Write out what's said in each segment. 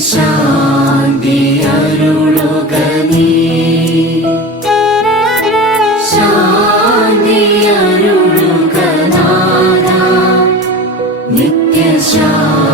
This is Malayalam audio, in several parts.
ശാന്തി അരുളുക നീ ശാന്തി അരുളുക നാദ നിത്യശാന്തി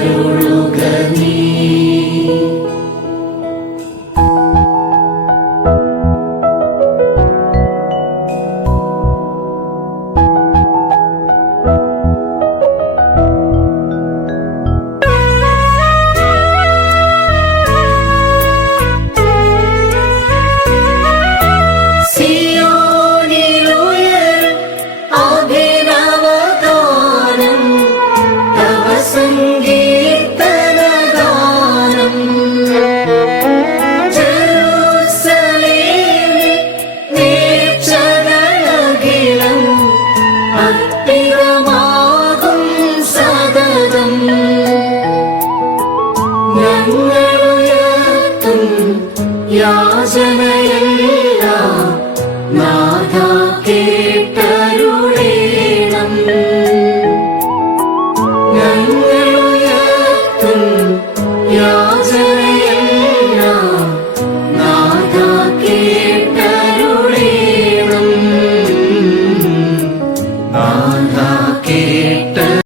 will समय माधा